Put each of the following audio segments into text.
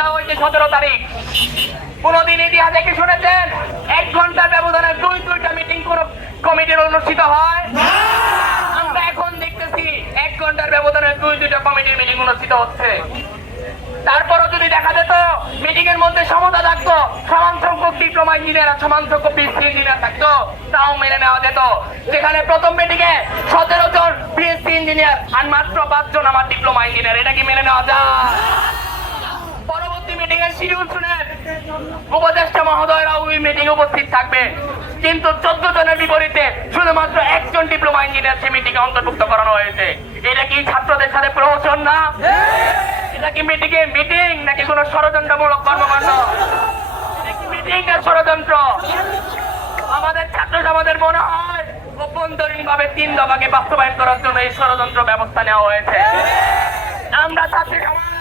দেওয়া হয়েছে সতেরো তারিখ। কোনদিন ইতিহাসে কি শুনেছেন? এক ঘণ্টার ব্যবধানে দুই দুইটা মিটিং কোন কমিটির অনুষ্ঠিত হয়? আমরা এখন দেখতেছি এক ঘণ্টার ব্যবধানে দুই দুইটা কমিটির মিটিং অনুষ্ঠিত হচ্ছে। তারপরও যদি দেখা যেত মিটিং এর মধ্যে সমতা থাকতো সমান সংখ্যক ডিপ্লোমা ইঞ্জিনিয়ার সমান সংখ্যক পিএসসি ইঞ্জিনিয়ার থাকতো তাও মেনে নেওয়া যেত। যেখানে প্রথম মিটিং এ সতেরো জন পিএসসি ইঞ্জিনিয়ার আর মাত্র পাঁচজন আমার ডিপ্লোমা ইঞ্জিনিয়ার এটা কি মেনে নেওয়া যায়? উপদেষ্টা মহোদয়রা ওই মিটিং উপস্থিত থাকবে। কিন্তু চোদ্দ জনের বিপরীতে শুধুমাত্র একজন ডিপ্লোমা ইঞ্জিনিয়ার সেই মিটিং অন্তর্ভুক্ত করানো হয়েছে। এটা কি ছাত্রদের সাথে প্রহসন না? এটা কি মিটিং এ মিটিং নাকি কোনো ষড়যন্ত্রমূলক কর্মকাণ্ড? মিটিং না ষড়যন্ত্র? আমাদের ছাত্র সমাজের মনে হয় অভ্যন্তরীণ ভাবে তিন দফাকে বাস্তবায়ন করার জন্য এই ষড়যন্ত্র ব্যবস্থা নেওয়া হয়েছে। আমরা ছাত্র সমাজ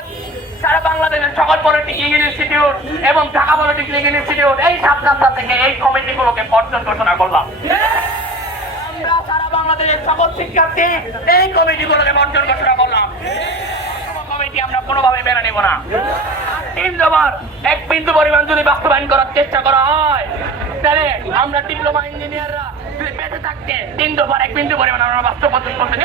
বাংলাদেশের সকল পলিটেকনিক ইনস্টিটিউট এবং ঢাকা পলিটেকনিক ইনস্টিটিউট এই সাত রাস্তা থেকে এই কমিটিগুলোকে বর্জন ঘোষণা করলাম। আমরা সারা বাংলাদেশের সকল শিক্ষার্থী এই কমিটিগুলোকে বর্জন ঘোষণা করলাম। কমিটি আমরা কোনোভাবে মেনে নেব না। তিন এক বিন্দু পরিমাণ যদি বাস্তবায়ন করার চেষ্টা করা হয়, তাহলে আমরা ডিপ্লোমা ইঞ্জিনিয়াররা বেঁচে থাকতে তিন দফার এক বিন্দু পরিমাণ আমরা বাস্তবায়ন করতে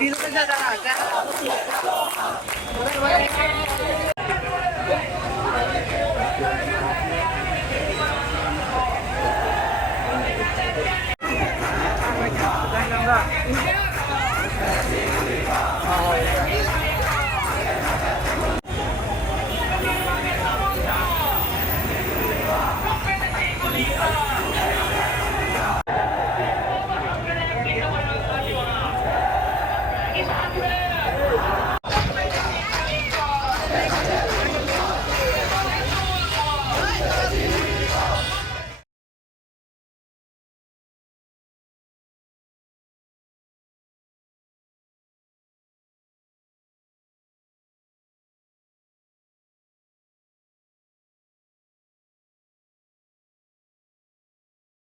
দেবো না ইনশাল্লাহ বিরোধী যারা যারা